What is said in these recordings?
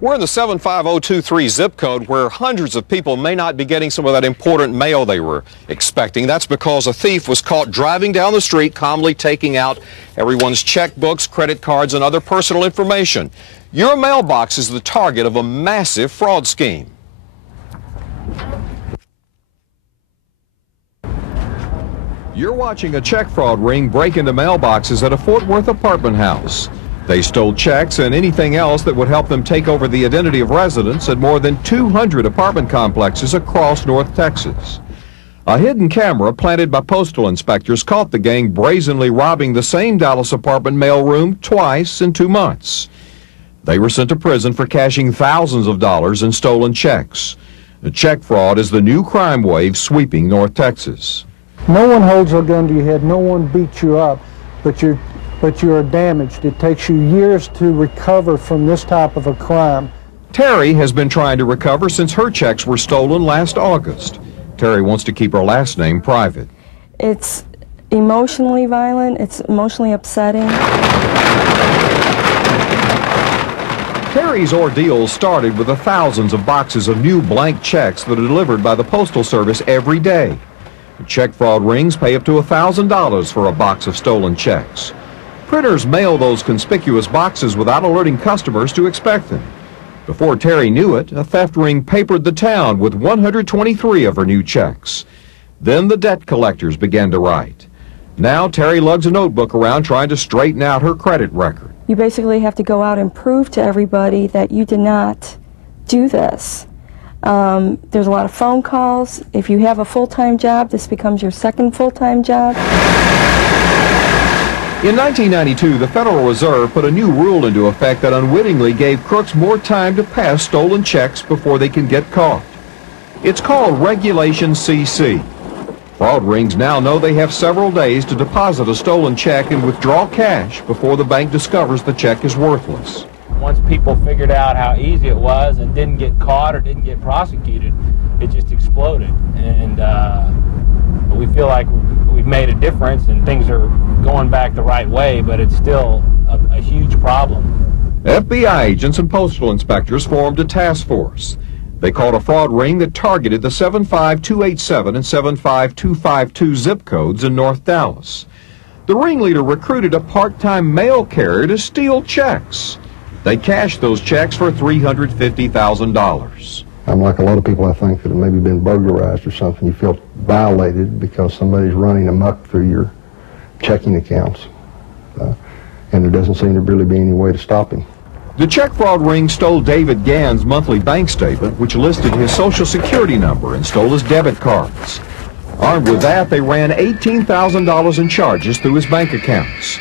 We're in the 75023 zip code where hundreds of people may not be getting some of that important mail they were expecting. That's because a thief was caught driving down the street, calmly taking out everyone's checkbooks, credit cards, and other personal information. Your mailbox is the target of a massive fraud scheme. You're watching a check fraud ring break into mailboxes at a Fort Worth apartment house. They stole checks and anything else that would help them take over the identity of residents at more than 200 apartment complexes across North Texas. A hidden camera planted by postal inspectors caught the gang brazenly robbing the same Dallas apartment mailroom twice in 2 months. They were sent to prison for cashing thousands of dollars in stolen checks. The check fraud is the new crime wave sweeping North Texas. No one holds a gun to your head, no one beats you up, but you're damaged. It takes you years to recover from this type of a crime. Terry has been trying to recover since her checks were stolen last August. Terry wants to keep her last name private. It's emotionally violent, it's emotionally upsetting. Terry's ordeal started with the thousands of boxes of new blank checks that are delivered by the Postal Service every day. Check fraud rings pay up to $1,000 for a box of stolen checks. Printers mail those conspicuous boxes without alerting customers to expect them. Before Terry knew it, a theft ring papered the town with 123 of her new checks. Then the debt collectors began to write. Now Terry lugs a notebook around trying to straighten out her credit record. You basically have to go out and prove to everybody that you did not do this. There's a lot of phone calls. If you have a full-time job, this becomes your second full-time job. In 1992, the Federal Reserve put a new rule into effect that unwittingly gave crooks more time to pass stolen checks before they can get caught. It's called Regulation CC. Fraud rings now know they have several days to deposit a stolen check and withdraw cash before the bank discovers the check is worthless. Once people figured out how easy it was and didn't get caught or didn't get prosecuted, it just exploded. And we feel like we've made a difference and things are going back the right way, but it's still a huge problem. FBI agents and postal inspectors formed a task force. They caught a fraud ring that targeted the 75287 and 75252 zip codes in North Dallas. The ringleader recruited a part-time mail carrier to steal checks. They cashed those checks for $350,000. Unlike a lot of people, I think, that have maybe been burglarized or something, you feel violated because somebody's running amok through your checking accounts. And there doesn't seem to really be any way to stop him. The check fraud ring stole David Gann's monthly bank statement, which listed his Social Security number, and stole his debit cards. Armed with that, they ran $18,000 in charges through his bank accounts.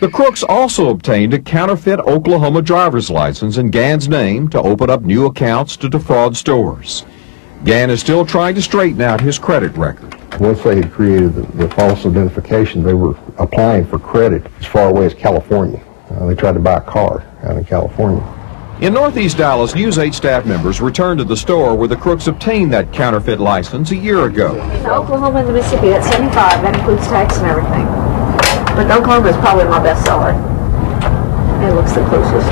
The crooks also obtained a counterfeit Oklahoma driver's license in Gann's name to open up new accounts to defraud stores. Gann is still trying to straighten out his credit record. Once they had created the false identification, they were applying for credit as far away as California. They tried to buy a car out in California. In Northeast Dallas, News 8 staff members returned to the store where the crooks obtained that counterfeit license a year ago. In Oklahoma and Mississippi, that's 75. That includes tax and everything. But Oklahoma is probably my best seller. It looks the closest.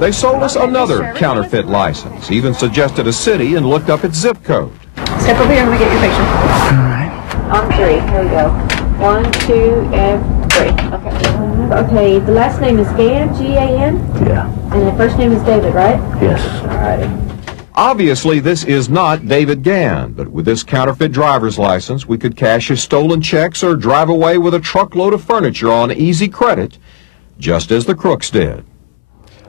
They sold us another counterfeit license, even suggested a city and looked up its zip code. Step over here and let me get your picture. All right. On three. Here we go. 1, 2, and 3. Okay. Okay, the last name is Gann, G-A-N? Yeah. And the first name is David, right? Yes. All right. Obviously, this is not David Gann, but with this counterfeit driver's license, we could cash his stolen checks or drive away with a truckload of furniture on easy credit, just as the crooks did.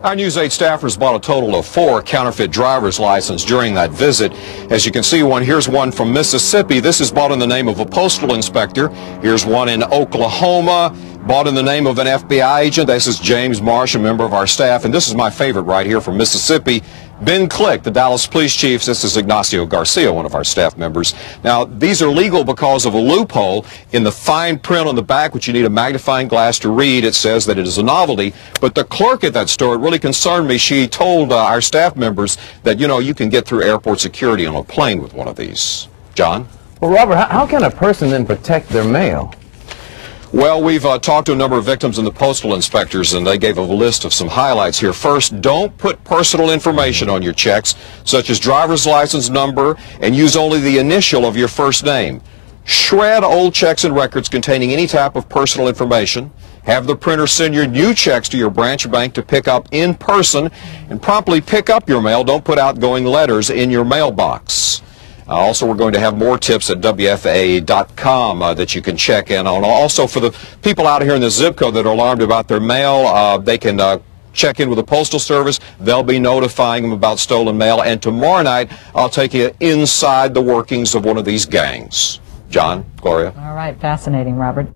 Our News 8 staffers bought a total of 4 counterfeit driver's licenses during that visit. As you can see, here's one from Mississippi. This is bought in the name of a postal inspector. Here's one in Oklahoma, bought in the name of an FBI agent. This is James Marsh, a member of our staff. And this is my favorite right here from Mississippi. Ben Click, the Dallas police chief. This is Ignacio Garcia, one of our staff members. Now, these are legal because of a loophole in the fine print on the back, which you need a magnifying glass to read. It says that it is a novelty. But the clerk at that store, it really concerned me. She told our staff members that, you know, you can get through airport security on a plane with one of these. John? Well, Robert, how can a person then protect their mail? Well, we've talked to a number of victims and the postal inspectors, and they gave a list of some highlights here. First, don't put personal information on your checks, such as driver's license number, and use only the initial of your first name. Shred old checks and records containing any type of personal information. Have the printer send your new checks to your branch bank to pick up in person, and promptly pick up your mail. Don't put outgoing letters in your mailbox. Also, we're going to have more tips at WFA.com that you can check in on. Also, for the people out here in the zip code that are alarmed about their mail, they can check in with the Postal Service. They'll be notifying them about stolen mail. And tomorrow night, I'll take you inside the workings of one of these gangs. John, Gloria. All right, fascinating, Robert.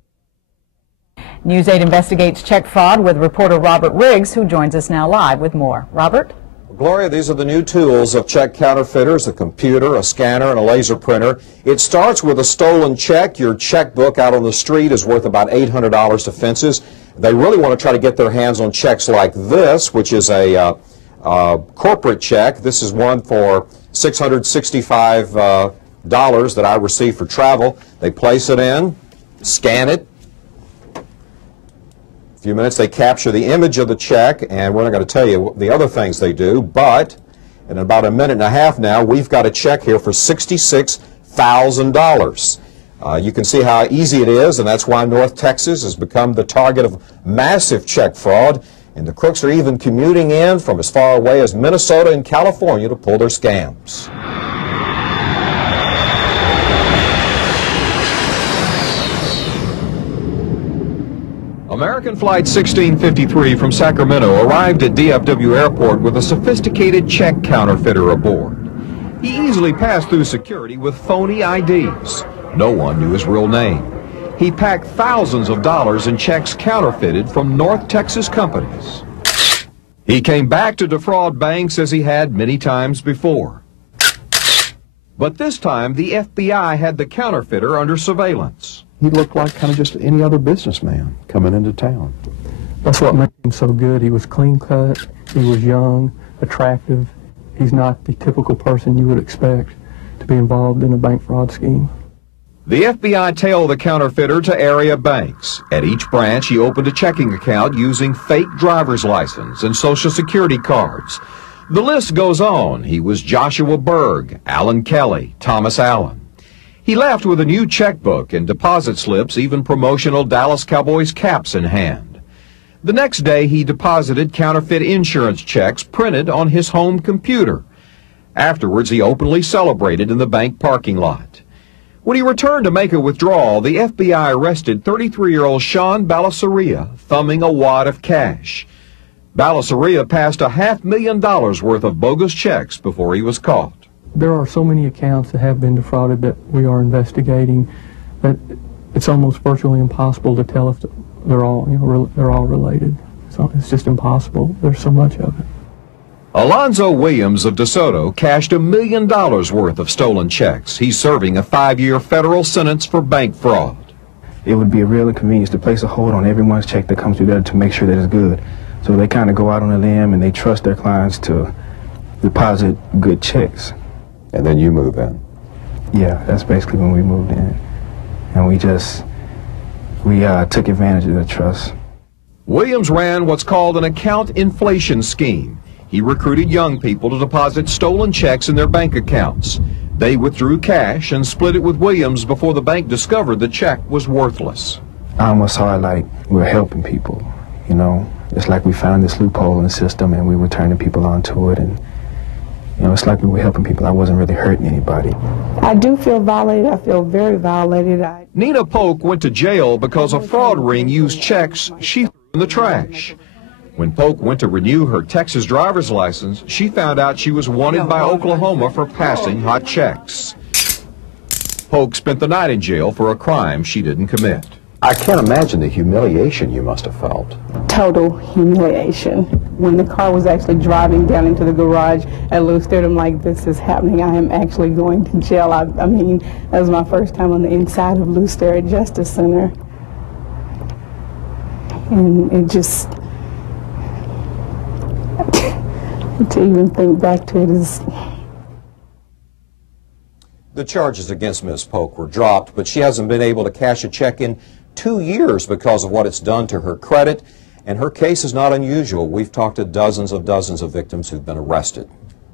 News 8 investigates check fraud with reporter Robert Riggs, who joins us now live with more. Robert? Gloria, these are the new tools of check counterfeiters: a computer, a scanner, and a laser printer. It starts with a stolen check. Your checkbook out on the street is worth about $800 to fences. They really want to try to get their hands on checks like this, which is a corporate check. This is one for $665 that I received for travel. They place it in, scan it. A few minutes, they capture the image of the check, and we're not going to tell you the other things they do, but in about a minute and a half now, we've got a check here for $66,000. You can see how easy it is, and that's why North Texas has become the target of massive check fraud, and the crooks are even commuting in from as far away as Minnesota and California to pull their scams. American Flight 1653 from Sacramento arrived at DFW Airport with a sophisticated check counterfeiter aboard. He easily passed through security with phony IDs. No one knew his real name. He packed thousands of dollars in checks counterfeited from North Texas companies. He came back to defraud banks as he had many times before. But this time, the FBI had the counterfeiter under surveillance. He looked like kind of just any other businessman coming into town. That's what made him so good. He was clean cut, he was young, attractive. He's not the typical person you would expect to be involved in a bank fraud scheme. The FBI tailed the counterfeiter to area banks. At each branch, he opened a checking account using fake driver's license and Social Security cards. The list goes on. He was Joshua Berg, Alan Kelly, Thomas Allen. He left with a new checkbook and deposit slips, even promotional Dallas Cowboys caps in hand. The next day, he deposited counterfeit insurance checks printed on his home computer. Afterwards, he openly celebrated in the bank parking lot. When he returned to make a withdrawal, the FBI arrested 33-year-old Sean Balasaria, thumbing a wad of cash. Balasaria passed $500,000 worth of bogus checks before he was caught. There are so many accounts that have been defrauded that we are investigating that it's almost virtually impossible to tell if they're all, they're all related. So it's just impossible. There's so much of it. Alonzo Williams of DeSoto cashed $1 million worth of stolen checks. He's serving a 5-year federal sentence for bank fraud. It would be a real inconvenience to place a hold on everyone's check that comes through there to make sure that it's good. So they kind of go out on a limb and they trust their clients to deposit good checks. And then you move in. Yeah, that's basically when we moved in. And we took advantage of that trust. Williams ran what's called an account inflation scheme. He recruited young people to deposit stolen checks in their bank accounts. They withdrew cash and split it with Williams before the bank discovered the check was worthless. I almost saw it like we were helping people, It's like we found this loophole in the system and we were turning people onto it, and it's like we were helping people. I wasn't really hurting anybody. I do feel violated. I feel very violated. Nina Polk went to jail because a fraud ring used checks she threw in the trash. When Polk went to renew her Texas driver's license, she found out she was wanted by Oklahoma for passing hot checks. Polk spent the night in jail for a crime she didn't commit. I can't imagine the humiliation you must have felt. Total humiliation. When the car was actually driving down into the garage at Looster, I'm like, this is happening. I am actually going to jail. I mean, that was my first time on the inside of Looster at Justice Center. And it just, to even think back to it is... The charges against Ms. Polk were dropped, but she hasn't been able to cash a check in 2 years because of what it's done to her credit. And her case is not unusual. We've talked to dozens of victims who've been arrested.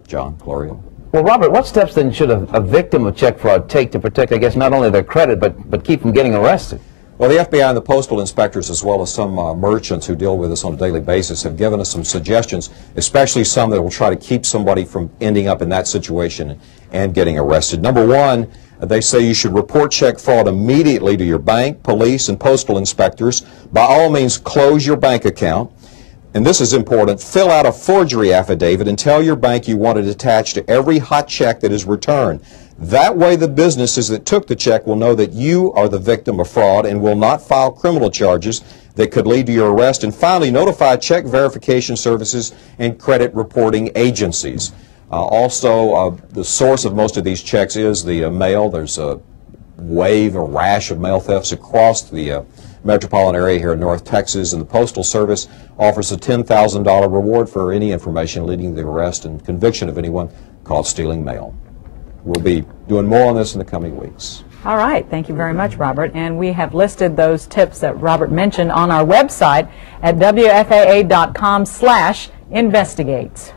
John, Gloria. Well, Robert, what steps then should a victim of check fraud take to protect, I guess, not only their credit, but keep from getting arrested? Well, the FBI and the postal inspectors, as well as some merchants who deal with this on a daily basis, have given us some suggestions, especially some that will try to keep somebody from ending up in that situation and getting arrested. Number one, they say you should report check fraud immediately to your bank, police, and postal inspectors. By all means, close your bank account. And this is important, fill out a forgery affidavit and tell your bank you want it attached to every hot check that is returned. That way the businesses that took the check will know that you are the victim of fraud and will not file criminal charges that could lead to your arrest. And finally, notify check verification services and credit reporting agencies. Also, the source of most of these checks is the mail. There's a rash of mail thefts across the metropolitan area here in North Texas, and the Postal Service offers a $10,000 reward for any information leading to the arrest and conviction of anyone caught stealing mail. We'll be doing more on this in the coming weeks. All right. Thank you very much, Robert. And we have listed those tips that Robert mentioned on our website at wfaa.com/investigates.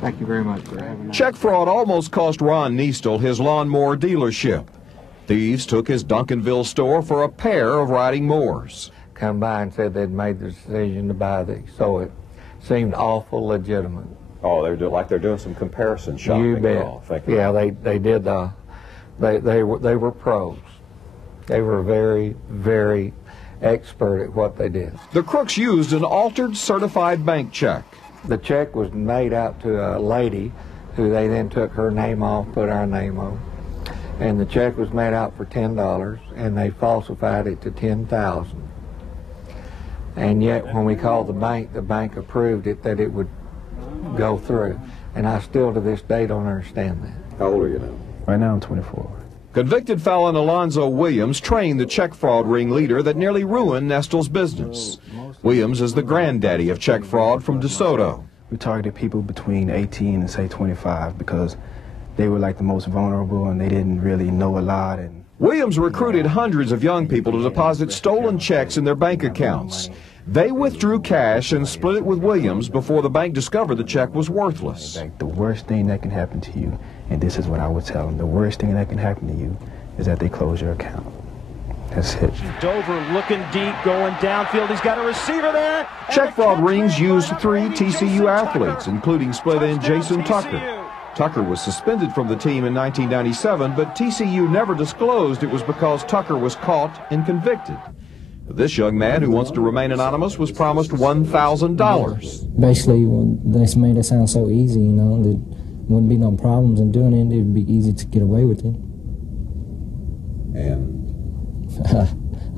Thank you very much for having me. Check fraud almost cost Ron Neastel his lawnmower dealership. Thieves took his Duncanville store for a pair of riding mowers. Come by and said they'd made the decision to buy these, so it seemed awful legitimate. Oh, they're doing some comparison shopping. You bet. Yeah, they did. They were pros. They were very, very expert at what they did. The crooks used an altered certified bank check. The check was made out to a lady who they then took her name off, put our name on. And the check was made out for $10, and they falsified it to $10,000. And yet, when we called the bank approved it, that it would go through. And I still, to this day, don't understand that. How old are you now? Right now I'm 24. Convicted felon Alonzo Williams trained the check fraud ringleader that nearly ruined Neastel's business. Williams is the granddaddy of check fraud from DeSoto. We targeted people between 18 and say 25 because they were like the most vulnerable and they didn't really know a lot. And Williams recruited hundreds of young people to deposit stolen checks in their bank accounts. They withdrew cash and split it with Williams before the bank discovered the check was worthless. The worst thing that can happen to you, and this is what I would tell them, the worst thing that can happen to you is that they close your account. That's it. Dover looking deep, going downfield. He's got a receiver there. Check fraud rings used 3 TCU athletes, including split end Jason Tucker. Tucker was suspended from the team in 1997, but TCU never disclosed it was because Tucker was caught and convicted. This young man, who wants to remain anonymous, was promised $1,000. Basically, they made it sound so easy, you know, there wouldn't be no problems in doing it. It would be easy to get away with it. And? I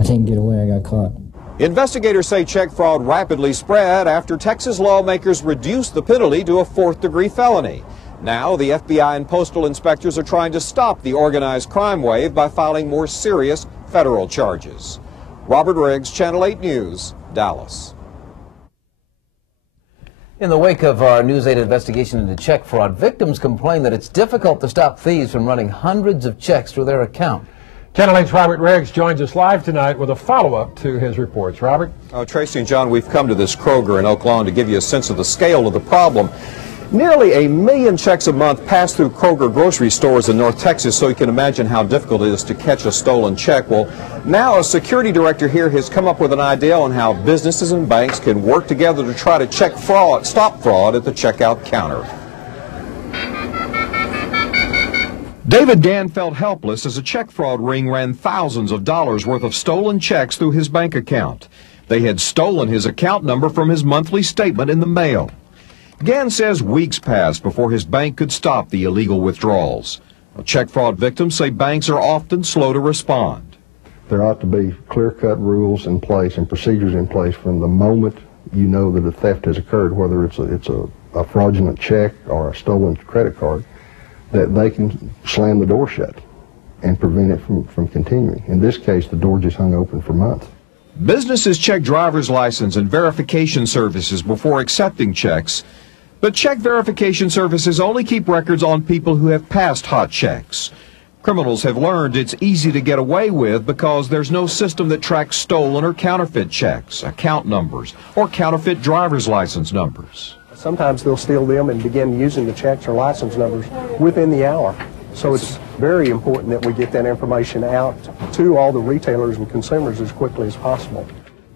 didn't get away, I got caught. Investigators say check fraud rapidly spread after Texas lawmakers reduced the penalty to a 4th-degree felony. Now, the FBI and postal inspectors are trying to stop the organized crime wave by filing more serious federal charges. Robert Riggs, Channel 8 News, Dallas. In the wake of our News 8 investigation into check fraud, victims complain that it's difficult to stop thieves from running hundreds of checks through their account. Channel 8's Robert Riggs joins us live tonight with a follow-up to his reports. Robert? Tracy and John, we've come to this Kroger in Oak Lawn to give you a sense of the scale of the problem. Nearly 1 million checks a month pass through Kroger grocery stores in North Texas, so you can imagine how difficult it is to catch a stolen check. Well, now a security director here has come up with an idea on how businesses and banks can work together to try to stop fraud at the checkout counter. David Gann felt helpless as a check fraud ring ran thousands of dollars worth of stolen checks through his bank account. They had stolen his account number from his monthly statement in the mail. Gann says weeks passed before his bank could stop the illegal withdrawals. Check fraud victims say banks are often slow to respond. There ought to be clear-cut rules in place and procedures in place from the moment you know that a theft has occurred, whether it's a fraudulent check or a stolen credit card, that they can slam the door shut and prevent it from continuing. In this case, the door just hung open for months. Businesses check driver's license and verification services before accepting checks, but check verification services only keep records on people who have passed hot checks. Criminals have learned it's easy to get away with because there's no system that tracks stolen or counterfeit checks, account numbers, or counterfeit driver's license numbers. Sometimes they'll steal them and begin using the checks or license numbers within the hour. So it's very important that we get that information out to all the retailers and consumers as quickly as possible.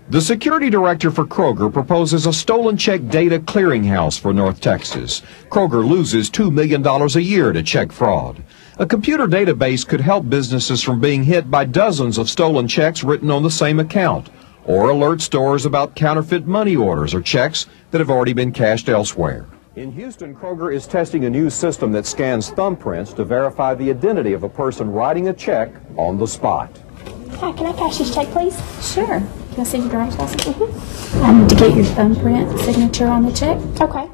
The security director for Kroger proposes a stolen check data clearinghouse for North Texas. Kroger loses $2 million a year to check fraud. A computer database could help businesses from being hit by dozens of stolen checks written on the same account, or alert stores about counterfeit money orders or checks that have already been cashed elsewhere. In Houston, Kroger is testing a new system that scans thumbprints to verify the identity of a person writing a check on the spot. Hi, can I cash this check, please? Sure. Can I see your driver's license? I need to get your thumbprint signature on the check. Okay.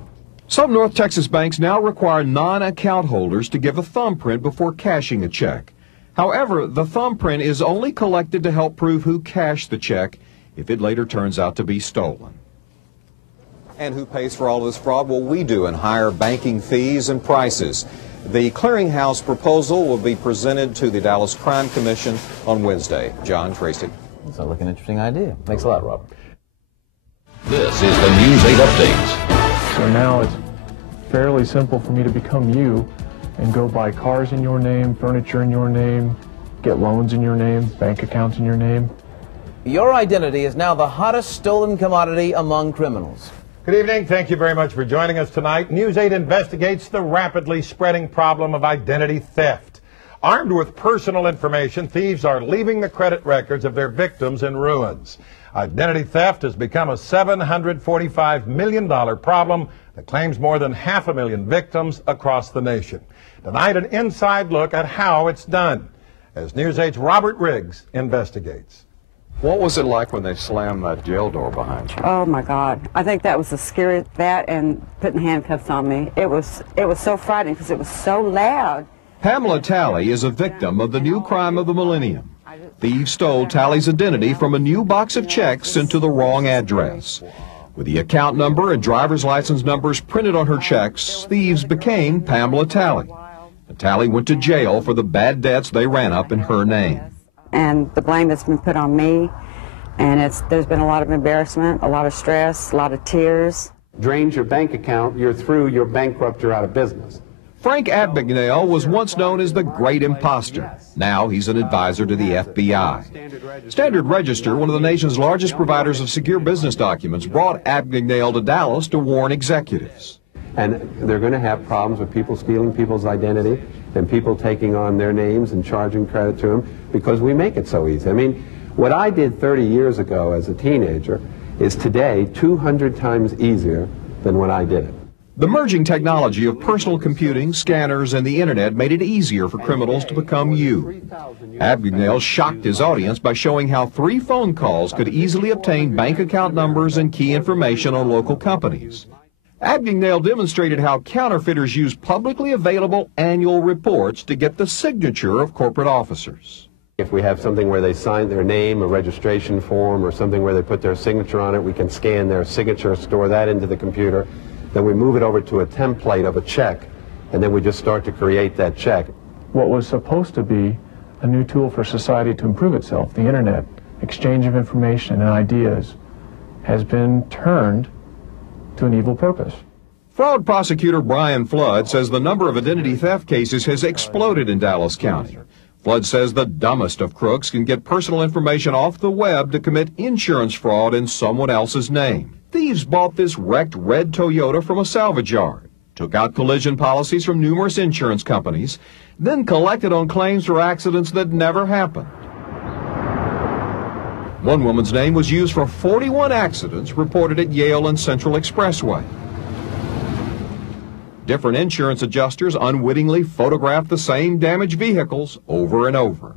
Some North Texas banks now require non-account holders to give a thumbprint before cashing a check. However, the thumbprint is only collected to help prove who cashed the check if it later turns out to be stolen. And who pays for all of this fraud? Well, we do, in higher banking fees and prices. The clearinghouse proposal will be presented to the Dallas Crime Commission on Wednesday. John, Tracy. Sounds like an interesting idea. Thanks a lot, Robert. This is the News 8 Update. So now it's fairly simple for me to become you and go buy cars in your name, furniture in your name, get loans in your name, bank accounts in your name. Your identity is now the hottest stolen commodity among criminals. Good evening. Thank you very much for joining us tonight. News 8 investigates the rapidly spreading problem of identity theft. Armed with personal information, thieves are leaving the credit records of their victims in ruins. Identity theft has become a $745 million problem that claims more than 500,000 victims across the nation. Tonight, an inside look at how it's done, as News 8's Robert Riggs investigates. What was it like when they slammed that jail door behind you? Oh my God! I think that was the scary, that and putting handcuffs on me. It was so frightening because it was so loud. Pamela Talley is a victim of the new crime of the millennium. Thieves stole Talley's identity from a new box of checks sent to the wrong address. With the account number and driver's license numbers printed on her checks, thieves became Pamela Talley. Talley went to jail for the bad debts they ran up in her name. And the blame that's been put on me, and there's been a lot of embarrassment, a lot of stress, a lot of tears. Drains your bank account, you're through, you're bankrupt, you're out of business. Frank Abagnale was once known as the Great Imposter. Now he's an advisor to the FBI. Standard Register, one of the nation's largest providers of secure business documents, brought Abagnale to Dallas to warn executives. And they're going to have problems with people stealing people's identity and people taking on their names and charging credit to them because we make it so easy. I mean, what I did 30 years ago as a teenager is today 200 times easier than when I did it. The merging technology of personal computing, scanners, and the internet made it easier for criminals to become you. Abagnale shocked his audience by showing how 3 phone calls could easily obtain bank account numbers and key information on local companies. Abagnale demonstrated how counterfeiters use publicly available annual reports to get the signature of corporate officers. If we have something where they sign their name, a registration form, or something where they put their signature on it, we can scan their signature, store that into the computer. Then we move it over to a template of a check, and then we just start to create that check. What was supposed to be a new tool for society to improve itself, the internet, exchange of information and ideas, has been turned to an evil purpose. Fraud prosecutor Brian Flood says the number of identity theft cases has exploded in Dallas County. Flood says the dumbest of crooks can get personal information off the web to commit insurance fraud in someone else's name. Thieves bought this wrecked red Toyota from a salvage yard, took out collision policies from numerous insurance companies, then collected on claims for accidents that never happened. One woman's name was used for 41 accidents reported at Yale and Central Expressway. Different insurance adjusters unwittingly photographed the same damaged vehicles over and over.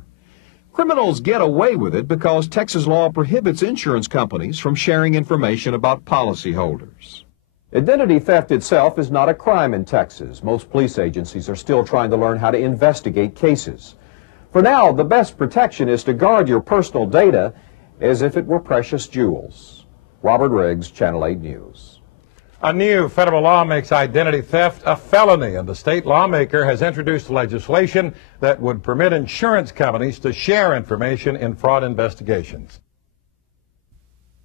Criminals get away with it because Texas law prohibits insurance companies from sharing information about policyholders. Identity theft itself is not a crime in Texas. Most police agencies are still trying to learn how to investigate cases. For now, the best protection is to guard your personal data as if it were precious jewels. Robert Riggs, Channel 8 News. A new federal law makes identity theft a felony, and the state lawmaker has introduced legislation that would permit insurance companies to share information in fraud investigations.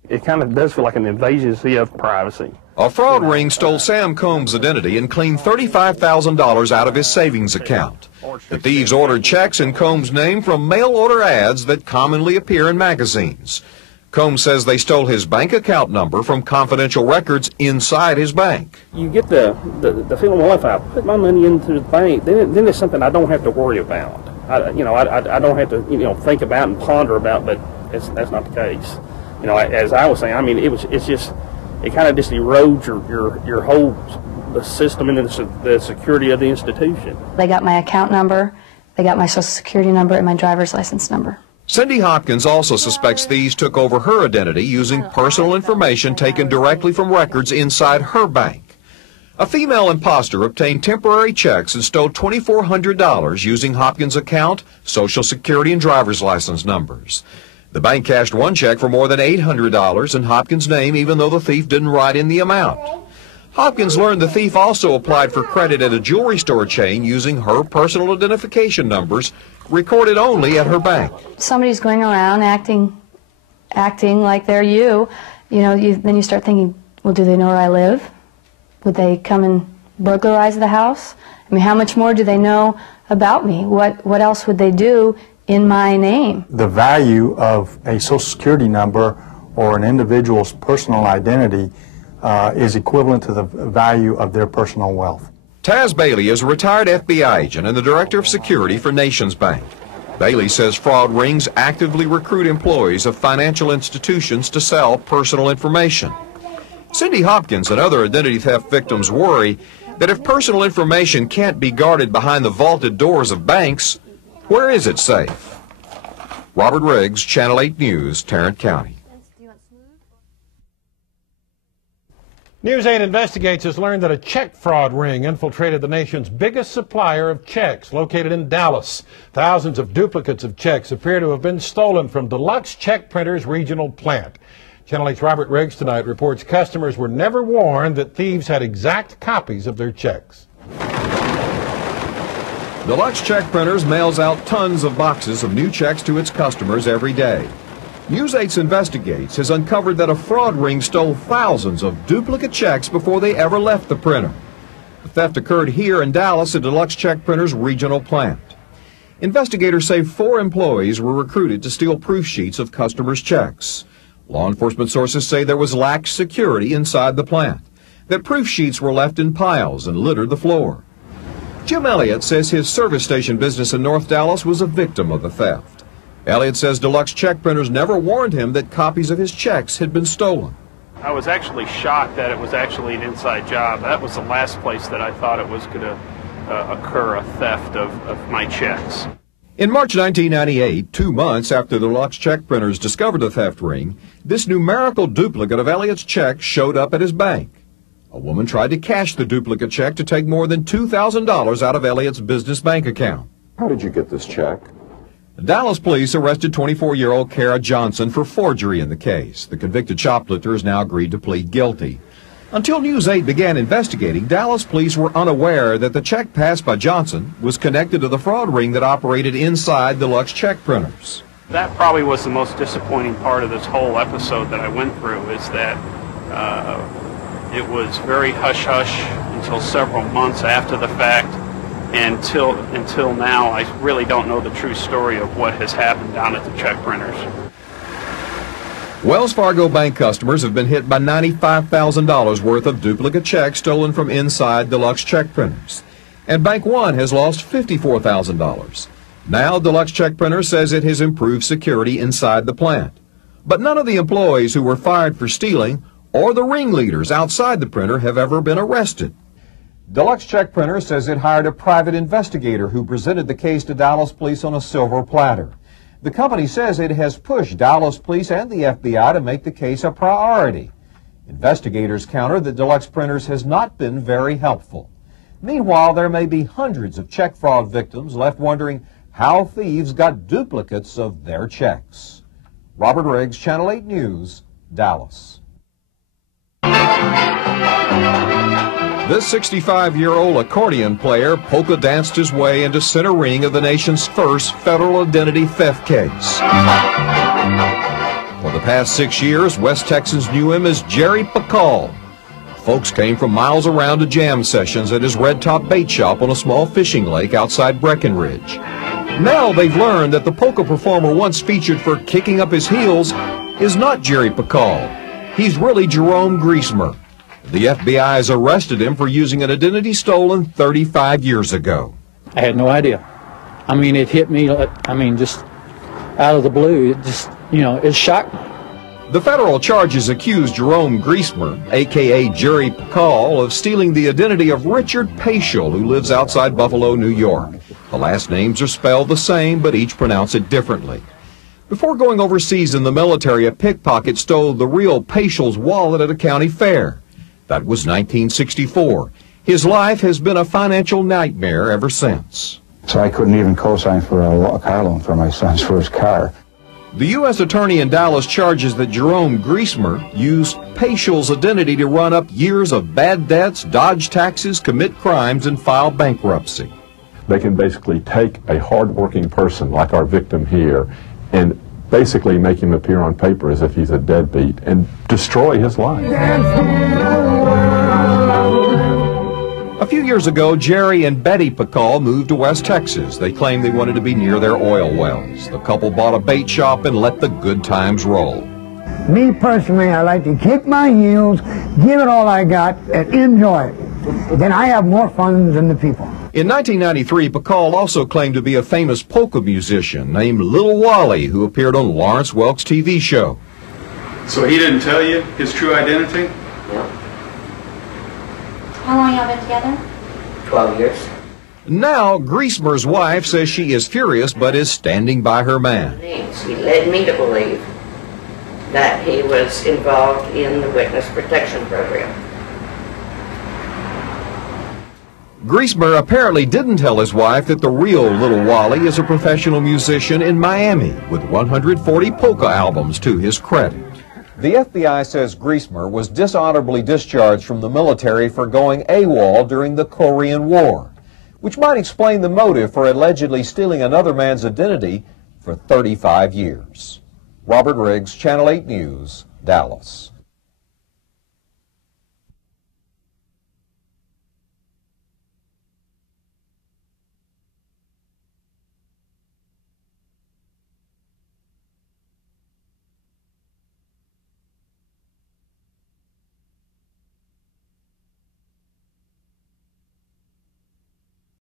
It kind of does feel like an invasion of privacy. A fraud ring stole Sam Combs' identity and cleaned $35,000 out of his savings account. The thieves ordered checks in Combs' name from mail-order ads that commonly appear in magazines. Combs says they stole his bank account number from confidential records inside his bank. You get the feeling, well, if I put my money into the bank, then it's something I don't have to worry about. I don't have to, think about and ponder about, but that's not the case. As I was saying, I mean, it kind of just erodes your whole the system and the security of the institution. They got my account number, they got my social security number, and my driver's license number. Cindy Hopkins also suspects thieves took over her identity using personal information taken directly from records inside her bank. A female imposter obtained temporary checks and stole $2,400 using Hopkins' account, social security, and driver's license numbers. The bank cashed one check for more than $800 in Hopkins' name, even though the thief didn't write in the amount. Hopkins learned the thief also applied for credit at a jewelry store chain using her personal identification numbers, recorded only at her bank. Somebody's going around acting like they're you. Then you start thinking, well, do they know where I live? Would they come and burglarize the house? I mean, how much more do they know about me? What else would they do in my name? The value of a Social Security number or an individual's personal identity is equivalent to the value of their personal wealth. Taz Bailey is a retired FBI agent and the Director of Security for Nations Bank. Bailey says fraud rings actively recruit employees of financial institutions to sell personal information. Cindy Hopkins and other identity theft victims worry that if personal information can't be guarded behind the vaulted doors of banks, where is it safe? Robert Riggs, Channel 8 News, Tarrant County. News 8 Investigates has learned that a check fraud ring infiltrated the nation's biggest supplier of checks, located in Dallas. Thousands of duplicates of checks appear to have been stolen from Deluxe Check Printers' regional plant. Channel 8's Robert Riggs tonight reports customers were never warned that thieves had exact copies of their checks. Deluxe Check Printers mails out tons of boxes of new checks to its customers every day. News 8's Investigates has uncovered that a fraud ring stole thousands of duplicate checks before they ever left the printer. The theft occurred here in Dallas at Deluxe Check Printers' regional plant. Investigators say 4 employees were recruited to steal proof sheets of customers' checks. Law enforcement sources say there was lax security inside the plant, that proof sheets were left in piles and littered the floor. Jim Elliott says his service station business in North Dallas was a victim of the theft. Elliott says Deluxe Check Printers never warned him that copies of his checks had been stolen. I was actually shocked that it was actually an inside job. That was the last place that I thought it was going to occur, a theft of my checks. In March 1998, 2 months after the Deluxe Check Printers discovered the theft ring, this numerical duplicate of Elliott's check showed up at his bank. A woman tried to cash the duplicate check to take more than $2,000 out of Elliott's business bank account. How did you get this check? Dallas police arrested 24-year-old Kara Johnson for forgery in the case. The convicted shoplifter has now agreed to plead guilty. Until News 8 began investigating, Dallas police were unaware that the check passed by Johnson was connected to the fraud ring that operated inside Deluxe Check Printers. That probably was the most disappointing part of this whole episode that I went through, is that it was very hush-hush until several months after the fact. Until now, I really don't know the true story of what has happened down at the check printers. Wells Fargo Bank customers have been hit by $95,000 worth of duplicate checks stolen from inside Deluxe Check Printers. And Bank One has lost $54,000. Now Deluxe Check Printers says it has improved security inside the plant. But none of the employees who were fired for stealing or the ringleaders outside the printer have ever been arrested. Deluxe Check Printer says it hired a private investigator who presented the case to Dallas police on a silver platter. The company says it has pushed Dallas police and the FBI to make the case a priority. Investigators counter that Deluxe Printers has not been very helpful. Meanwhile, there may be hundreds of check fraud victims left wondering how thieves got duplicates of their checks. Robert Riggs, Channel 8 News, Dallas. This 65-year-old accordion player polka danced his way into center ring of the nation's first federal identity theft case. For the past 6 years, West Texans knew him as Jerry Pakal. Folks came from miles around to jam sessions at his Red Top bait shop on a small fishing lake outside Breckenridge. Now they've learned that the polka performer once featured for kicking up his heels is not Jerry Pakal. He's really Jerome Griesmer. The FBI has arrested him for using an identity stolen 35 years ago. I had no idea. I mean, it hit me, just out of the blue. It just, it shocked me. The federal charges accuse Jerome Griesmer, a.k.a. Jerry Pakal, of stealing the identity of Richard Paschal, who lives outside Buffalo, New York. The last names are spelled the same, but each pronounce it differently. Before going overseas in the military, a pickpocket stole the real Paschal's wallet at a county fair. That was 1964. His life has been a financial nightmare ever since. So I couldn't even co-sign for a car loan for my son's first car. The U.S. Attorney in Dallas charges that Jerome Griesmer used Paschal's identity to run up years of bad debts, dodge taxes, commit crimes, and file bankruptcy. They can basically take a hard-working person like our victim here and basically make him appear on paper as if he's a deadbeat and destroy his life. A few years ago, Jerry and Betty Pakal moved to West Texas. They claimed they wanted to be near their oil wells. The couple bought a bait shop and let the good times roll. Me personally, I like to kick my heels, give it all I got, and enjoy it. Then I have more fun than the people. In 1993, Pakal also claimed to be a famous polka musician named Little Wally, who appeared on Lawrence Welk's TV show. So he didn't tell you his true identity? No. How long y'all been together? 12 years. Now, Griesmer's wife says she is furious but is standing by her man. He led me to believe that he was involved in the witness protection program. Griesmer apparently didn't tell his wife that the real Little Wally is a professional musician in Miami with 140 polka albums to his credit. The FBI says Griesmer was dishonorably discharged from the military for going AWOL during the Korean War, which might explain the motive for allegedly stealing another man's identity for 35 years. Robert Riggs, Channel 8 News, Dallas.